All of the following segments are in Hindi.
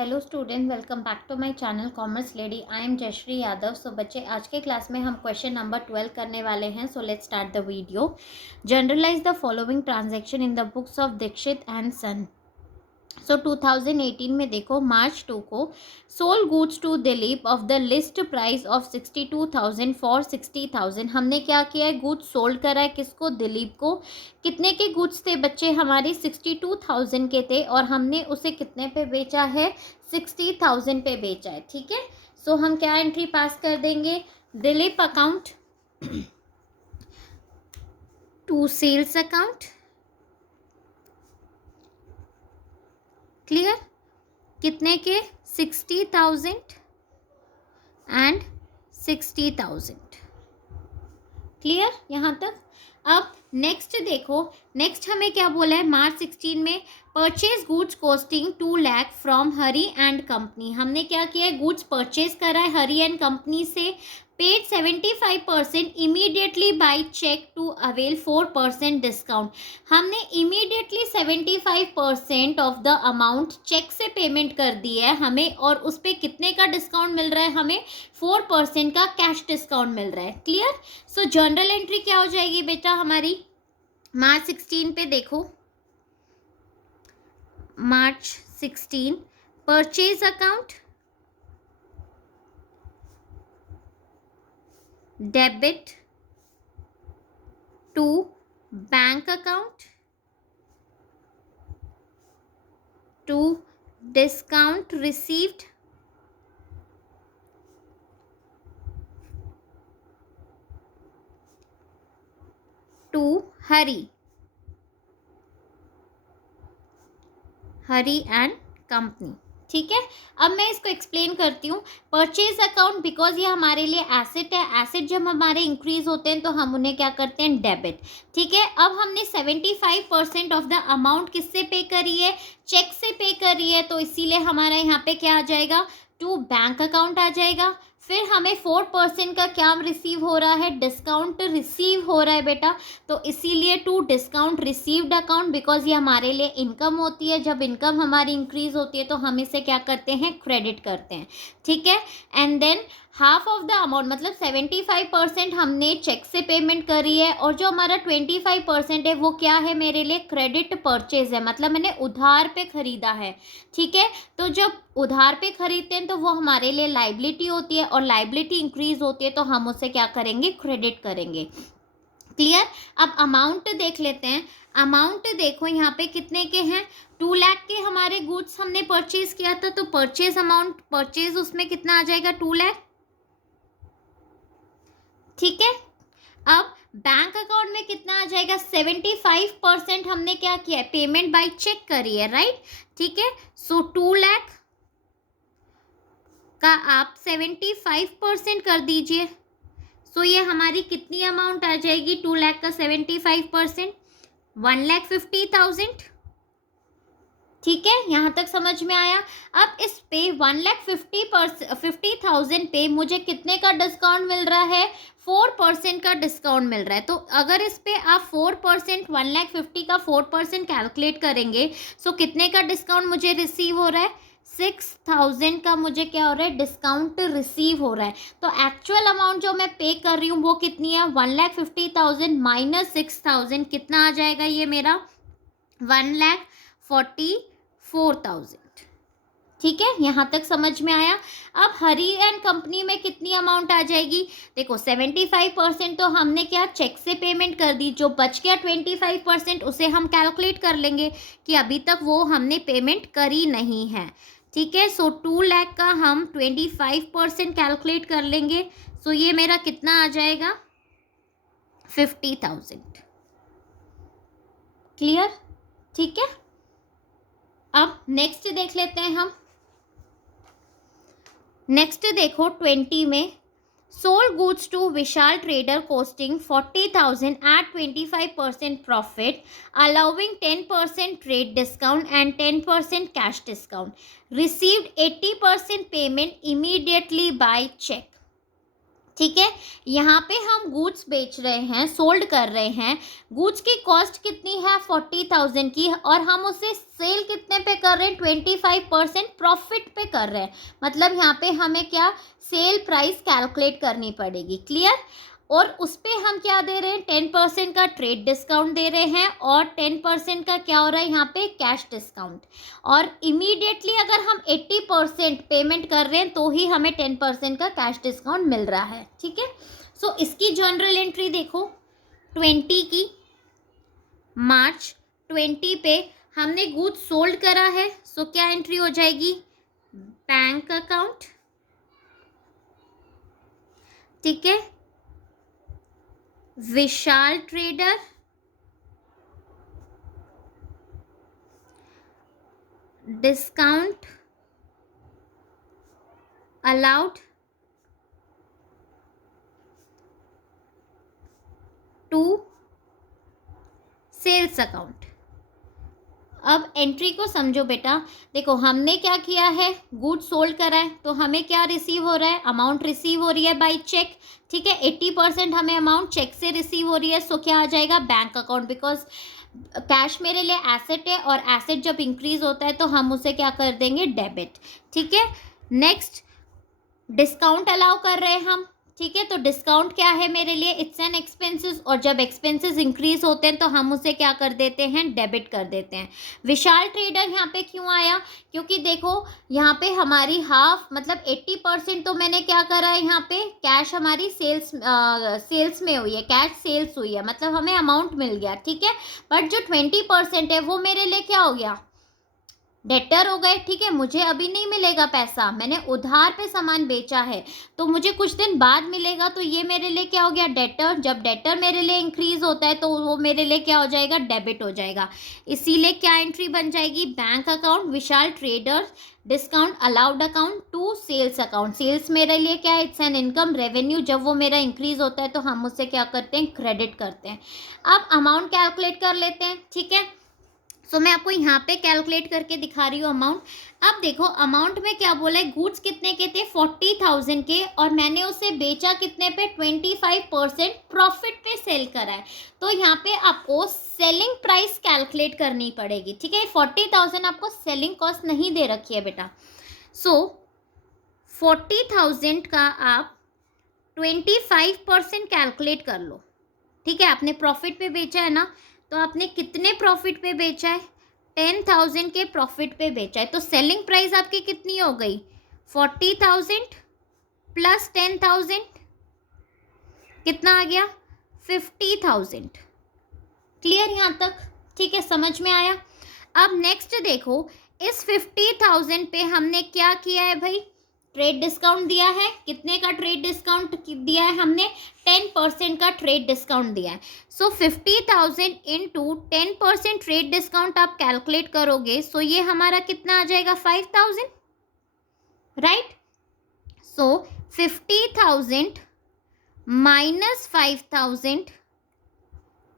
Hello student, welcome back to my channel commerce lady. I am Jayashree Yadav. So बच्चे, आज के क्लास में हम क्वेश्चन नंबर 12 करने वाले हैं। So let's start the video. Journalize the following transaction in the books of Dikshit and son. So 2018 में देखो, मार्च 2 को sold goods to Dilip of the list price of 62,000 for 60,000। हमने क्या किया है, गुड्स सोल्ड करा है किसको, दिलीप को। कितने के गुड्स थे बच्चे, हमारे 62,000 के थे और हमने उसे कितने पे बेचा है, 60,000 पे बेचा है। ठीक है, सो हम क्या एंट्री पास कर देंगे, Dilip account to sales account. Clear, कितने के, 60,000 एंड 60,000। क्लियर यहाँ तक। अब नेक्स्ट देखो, नेक्स्ट हमें क्या बोला है, मार्च 16 में purchase goods costing 2 lakh from Hari and company. हमने क्या किया है, गुड्स परचेज करा है हरी एंड कंपनी से, paid 75% immediately by cheque to avail 4% discount. हमने immediately 75% of the amount cheque से पेमेंट कर दी है हमें, और उस पर कितने का डिस्काउंट मिल रहा है हमें, 4% का कैश डिस्काउंट मिल रहा है। क्लियर। सो जर्नल एंट्री क्या हो जाएगी बेटा हमारी, मार्च 16 पे देखो, March 16 purchase account, debit to bank account to discount received to Hari and company. ठीक है, अब मैं इसको एक्सप्लेन करती हूँ। परचेज अकाउंट, बिकॉज ये हमारे लिए एसेट है। एसेट जब हमारे इंक्रीज होते हैं तो हम उन्हें क्या करते हैं, डेबिट। ठीक है, अब हमने 75% ऑफ द अमाउंट किससे पे करी है, चेक से पे करी है, तो इसीलिए हमारा यहाँ पे क्या आ जाएगा, टू बैंक अकाउंट आ जाएगा। फिर हमें 4% का क्या रिसीव हो रहा है, डिस्काउंट रिसीव हो रहा है बेटा, तो इसीलिए to discount received account, because ये हमारे लिए इनकम होती है। जब इनकम हमारी इंक्रीज होती है तो हम इसे क्या करते हैं, क्रेडिट करते हैं। ठीक है, and than half of the amount, मतलब 75% हमने चेक से पेमेंट करी है, और जो हमारा 25% है वो क्या है मेरे लिए, क्रेडिट परचेज है, मतलब मैंने उधार पे खरीदा है। ठीक है, तो जब उधार पे खरीदते हैं तो वो हमारे लिए लाइबिलिटी होती है, और लाइबिलिटी इंक्रीज होती है तो हम उसे क्या करेंगे, क्रेडिट करेंगे। क्लियर। अब अमाउंट देख लेते हैं। अमाउंट देखो यहाँ पे कितने के हैं, 2 लाख के हमारे गुड्स हमने परचेज किया था, तो परचेज अमाउंट, परचेज उसमें कितना आ जाएगा, 2 लाख। ठीक है, अब बैंक अकाउंट में कितना आ जाएगा, 75% हमने क्या किया है, पेमेंट बाय चेक करी है, राइट। ठीक है, सो 2 लाख का आप 75% कर दीजिए, सो ये हमारी कितनी अमाउंट आ जाएगी, 2 लाख का 75%, 1,50,000। ठीक है, यहाँ तक समझ में आया। अब इस पे 1,50,000 पे मुझे कितने का डिस्काउंट मिल रहा है, 4% का डिस्काउंट मिल रहा है। तो अगर इस पे आप 4%, 1,50,000 का 4% कैलकुलेट करेंगे, सो कितने का डिस्काउंट मुझे रिसीव हो रहा है, 6,000 का मुझे क्या हो रहा है, डिस्काउंट रिसीव हो रहा है। तो एक्चुअल अमाउंट जो मैं पे कर रही हूँ वो कितनी है, 1,50,000 माइनस 6,000, कितना आ जाएगा ये मेरा, 1,44,000। ठीक है, यहाँ तक समझ में आया। अब हरी एंड कंपनी में कितनी अमाउंट आ जाएगी, देखो 75% तो हमने क्या चेक से पेमेंट कर दी, जो बच गया 25% उसे हम कैलकुलेट कर लेंगे कि अभी तक वो हमने पेमेंट करी नहीं है। ठीक है, सो 2 लाख का हम 25% कैलकुलेट कर लेंगे, सो ये मेरा कितना आ जाएगा, 50,000। क्लियर। ठीक है, अब नेक्स्ट देख लेते हैं हम। नेक्स्ट देखो 20 में, sold goods to Vishal trader costing 40,000 at 25% profit, allowing 10% trade discount and 10% cash discount, received 80% payment immediately by cheque. ठीक है, यहाँ पे हम गुड्स बेच रहे हैं, सोल्ड कर रहे हैं, गुड्स की कॉस्ट कितनी है 40,000 की, और हम उसे सेल कितने पे कर रहे हैं 25% प्रॉफिट कर रहे हैं, मतलब यहाँ पे हमें क्या सेल प्राइस कैलकुलेट करनी पड़ेगी। क्लियर? और उस पर हम क्या दे रहे हैं, 10% का ट्रेड डिस्काउंट दे रहे हैं और 10% का क्या हो रहा है यहाँ पे, कैश डिस्काउंट। और इमीडिएटली अगर हम 80% पेमेंट कर रहे हैं तो ही हमें 10% का कैश डिस्काउंट मिल रहा है। ठीक है, सो इसकी जनरल एंट्री देखो 20 की, मार्च 20 पे हमने गुड्स सोल्ड करा है, सो क्या एंट्री हो जाएगी, बैंक अकाउंट। ठीक है, Vishal trader, discount allowed to sales account. अब एंट्री को समझो बेटा, देखो हमने क्या किया है, गुड सोल्ड करा है, तो हमें क्या रिसीव हो रहा है, अमाउंट रिसीव हो रही है बाय चेक। ठीक है, 80% हमें अमाउंट चेक से रिसीव हो रही है, सो क्या आ जाएगा, बैंक अकाउंट, बिकॉज कैश मेरे लिए एसेट है और एसेट जब इंक्रीज होता है तो हम उसे क्या कर देंगे, डेबिट। ठीक है, नेक्स्ट डिस्काउंट अलाउ कर रहे हैं हम। ठीक है, तो डिस्काउंट क्या है मेरे लिए, इट्स एन एक्सपेंसेस, और जब एक्सपेंसेस इंक्रीज होते हैं तो हम उसे क्या कर देते हैं, डेबिट कर देते हैं। विशाल ट्रेडर यहाँ पे क्यों आया, क्योंकि देखो यहाँ पे हमारी हाफ मतलब 80% तो मैंने क्या करा है, यहाँ पे कैश हमारी सेल्स में हुई है, कैश सेल्स हुई है, मतलब हमें अमाउंट मिल गया। ठीक है, बट जो 20% है वो मेरे लिए क्या हो गया, डेटर हो गए। ठीक है, मुझे अभी नहीं मिलेगा पैसा, मैंने उधार पे सामान बेचा है तो मुझे कुछ दिन बाद मिलेगा, तो ये मेरे लिए क्या हो गया, डेटर। जब डेटर मेरे लिए इंक्रीज होता है तो वो मेरे लिए क्या हो जाएगा, डेबिट हो जाएगा। इसीलिए क्या एंट्री बन जाएगी, bank account, Vishal trader, discount allowed account to sales account. Sales मेरे लिए क्या है, इट्स एन इनकम रेवेन्यू, जब वो मेरा इंक्रीज होता है तो हम उससे क्या करते हैं, क्रेडिट करते हैं। अब अमाउंट कैलकुलेट कर लेते हैं। ठीक है, सो मैं आपको यहाँ पे कैलकुलेट करके दिखा रही हूँ अमाउंट। अब देखो अमाउंट में क्या बोला है, गुड्स कितने के थे, 40,000 के, और मैंने उसे बेचा कितने पे, 25% प्रॉफिट पे सेल करा है। तो यहाँ पे आपको सेलिंग प्राइस कैलकुलेट करनी पड़ेगी। ठीक है, 40,000 आपको सेलिंग कॉस्ट नहीं दे रखी है बेटा। सो 40,000 का आप 25% कैलकुलेट कर लो। ठीक है, आपने प्रॉफिट पे बेचा है ना, तो आपने कितने प्रॉफिट पे बेचा है, 10,000 के प्रॉफिट पे बेचा है, तो सेलिंग प्राइस आपकी कितनी हो गई, 40,000 प्लस 10,000 कितना आ गया, 50,000। क्लियर यहाँ तक? ठीक है, समझ में आया। अब नेक्स्ट देखो, इस 50,000 पे हमने क्या किया है भाई, ट्रेड डिस्काउंट दिया है। कितने का ट्रेड डिस्काउंट दिया है हमने, 10% का ट्रेड डिस्काउंट दिया है। सो 50,000 इंटू 10% ट्रेड डिस्काउंट आप कैलकुलेट करोगे, सो ये हमारा कितना आ जाएगा, 5,000, राइट। सो 50,000 माइनस 5,000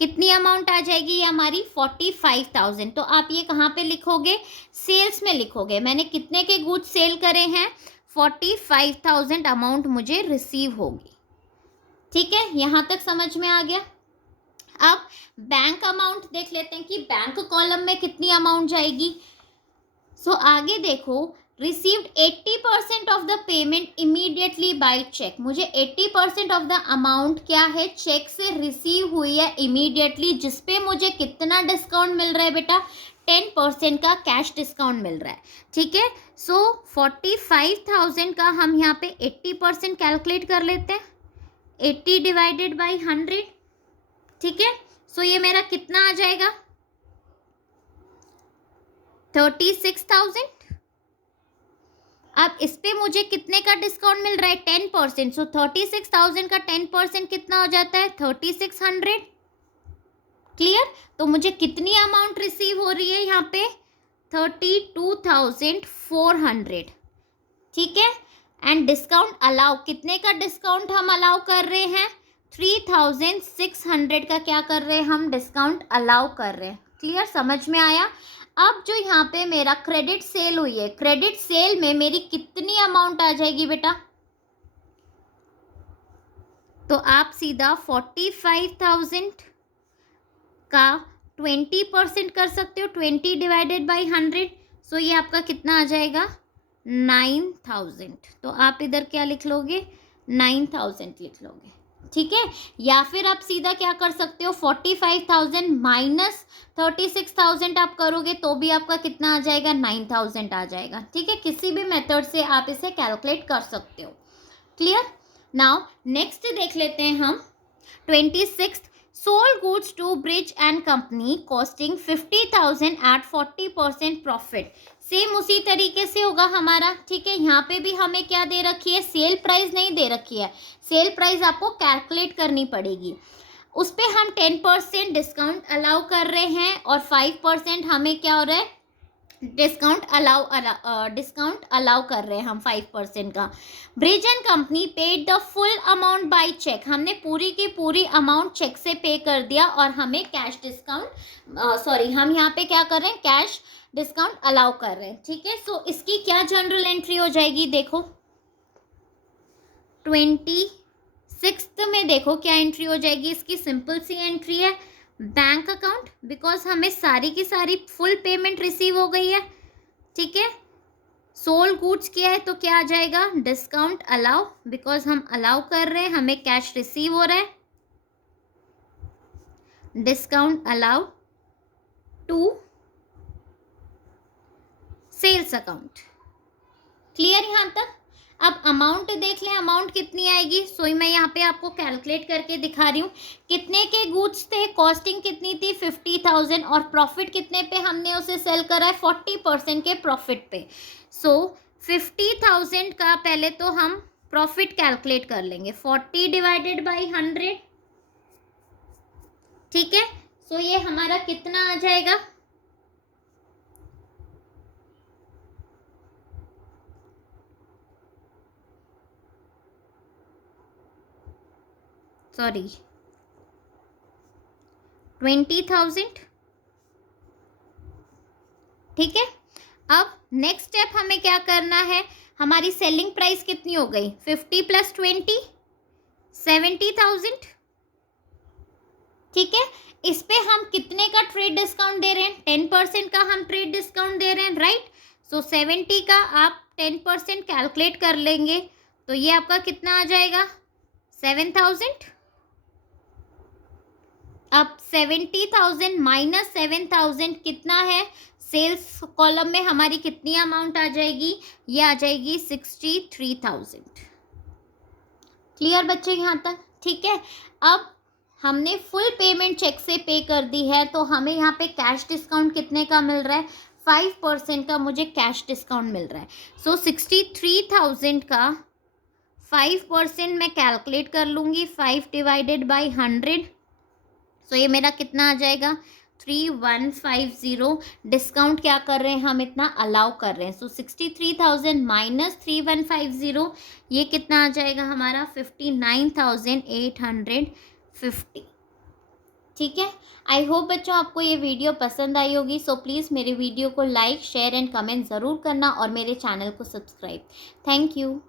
कितनी अमाउंट आ जाएगी, ये हमारी 45,000। तो आप ये कहाँ पे लिखोगे, सेल्स में लिखोगे। मैंने कितने के गुड्स सेल करे हैं, 45,000 अमाउंट मुझे रिसीव होगी। ठीक है, यहाँ तक समझ में आ गया। अब बैंक अमाउंट देख लेते हैं कि बैंक कॉलम में कितनी अमाउंट जाएगी। सो आगे देखो, received 80% of the payment immediately by cheque. मुझे 80% ऑफ द अमाउंट क्या है, चेक से रिसीव हुई है इमीडिएटली, जिसपे मुझे कितना डिस्काउंट मिल रहा है बेटा, 10% का कैश डिस्काउंट मिल रहा है। ठीक है, सो 45,000 का हम यहाँ पे 80% कैलकुलेट कर लेते हैं, 80 डिवाइडेड बाई 100। ठीक है, सो ये मेरा कितना आ जाएगा, 36,000। अब इस पे मुझे कितने का डिस्काउंट मिल रहा है, 10%। सो 36,000 का 10% कितना हो जाता है, 3600। क्लियर? तो मुझे कितनी अमाउंट रिसीव हो रही है यहाँ पे, 32,400। ठीक है, एंड डिस्काउंट अलाउ, कितने का डिस्काउंट हम अलाउ कर रहे हैं, 3,600 का क्या कर रहे हैं हम, डिस्काउंट अलाउ कर रहे हैं। क्लियर, समझ में आया। अब जो यहाँ पे मेरा क्रेडिट सेल हुई है, क्रेडिट सेल में मेरी कितनी अमाउंट आ जाएगी बेटा, तो आप सीधा 45,000 का 20% कर सकते हो, 20 डिवाइडेड बाई 100। सो ये आपका कितना आ जाएगा, 9,000, तो आप इधर क्या लिख लोगे, 9,000 लिख लोगे, ठीक है। या फिर आप सीधा क्या कर सकते हो, 45,000 माइनस 36,000 आप करोगे तो भी आपका कितना आ जाएगा, 9,000 आ जाएगा, ठीक है। किसी भी मेथड से आप इसे कैलकुलेट कर सकते हो। क्लियर। नाउ नेक्स्ट देख लेते हैं हम 26, sold goods to Brij and company costing 50,000 at 40% profit. Same उसी तरीके से होगा हमारा, ठीक है। यहाँ पे भी हमें क्या दे रखी है, सेल प्राइस नहीं दे रखी है, सेल प्राइस आपको कैलकुलेट करनी पड़ेगी। उस पर हम 10% डिस्काउंट अलाउ कर रहे हैं और 5% हमें क्या हो रहा है, डिस्काउंट अलाउ कर रहे हैं हम 5% का। Brij and company paid the full amount by cheque, हमने पूरी की पूरी अमाउंट चेक से पे कर दिया और हमें कैश डिस्काउंट हम यहाँ पे क्या कर रहे हैं, कैश डिस्काउंट अलाउ कर रहे हैं, ठीक है। सो इसकी क्या जनरल एंट्री हो जाएगी, देखो 26 में देखो क्या एंट्री हो जाएगी, इसकी सिंपल सी एंट्री है, बैंक अकाउंट, बिकॉज हमें सारी की सारी फुल पेमेंट रिसीव हो गई है, ठीक है। सोल्ड गुड्स किया है तो क्या आ जाएगा, डिस्काउंट अलाउ, बिकॉज हम अलाउ कर रहे हैं, हमें कैश रिसीव हो रहा है, discount allow to sales account. Clear यहाँ तक। अब अमाउंट देख लें, अमाउंट कितनी आएगी, सो मैं यहाँ पे आपको कैलकुलेट करके दिखा रही हूँ। कितने के गुड्स थे, कॉस्टिंग कितनी थी 50,000 और प्रॉफिट कितने पे हमने उसे सेल करा है, 40% के प्रॉफिट पे। सो 50,000 का पहले तो हम प्रॉफिट कैलकुलेट कर लेंगे, 40 डिवाइडेड बाई 100, ठीक है। सो ये हमारा कितना आ जाएगा, सॉरी 20,000, ठीक है। अब नेक्स्ट स्टेप हमें क्या करना है, हमारी सेलिंग प्राइस कितनी हो गई, 50 + 20 70,000, ठीक है। इस पे हम कितने का ट्रेड डिस्काउंट दे रहे हैं, 10% का हम ट्रेड डिस्काउंट दे रहे हैं, राइट। सो 70 का आप 10% कैलकुलेट कर लेंगे तो ये आपका कितना आ जाएगा, 7,000। अब 70,000 माइनस 7,000 कितना है, सेल्स कॉलम में हमारी कितनी अमाउंट आ जाएगी, ये आ जाएगी 63,000। क्लियर बच्चे यहाँ तक, ठीक है। अब हमने फुल पेमेंट चेक से पे कर दी है तो हमें यहाँ पे कैश डिस्काउंट कितने का मिल रहा है, 5% का मुझे कैश डिस्काउंट मिल रहा है। सो 63,000 का 5% मैं कैलकुलेट कर लूँगी, 5 डिवाइडेड बाई 100, सो ये मेरा कितना आ जाएगा, 3150। डिस्काउंट क्या कर रहे हैं हम, इतना अलाउ कर रहे हैं। सो 63,000 माइनस 3150, ये कितना आ जाएगा हमारा, 59,850, ठीक है। आई होप बच्चों आपको ये वीडियो पसंद आई होगी। सो प्लीज़ मेरे वीडियो को लाइक, शेयर एंड कमेंट ज़रूर करना और मेरे चैनल को सब्सक्राइब। Thank you.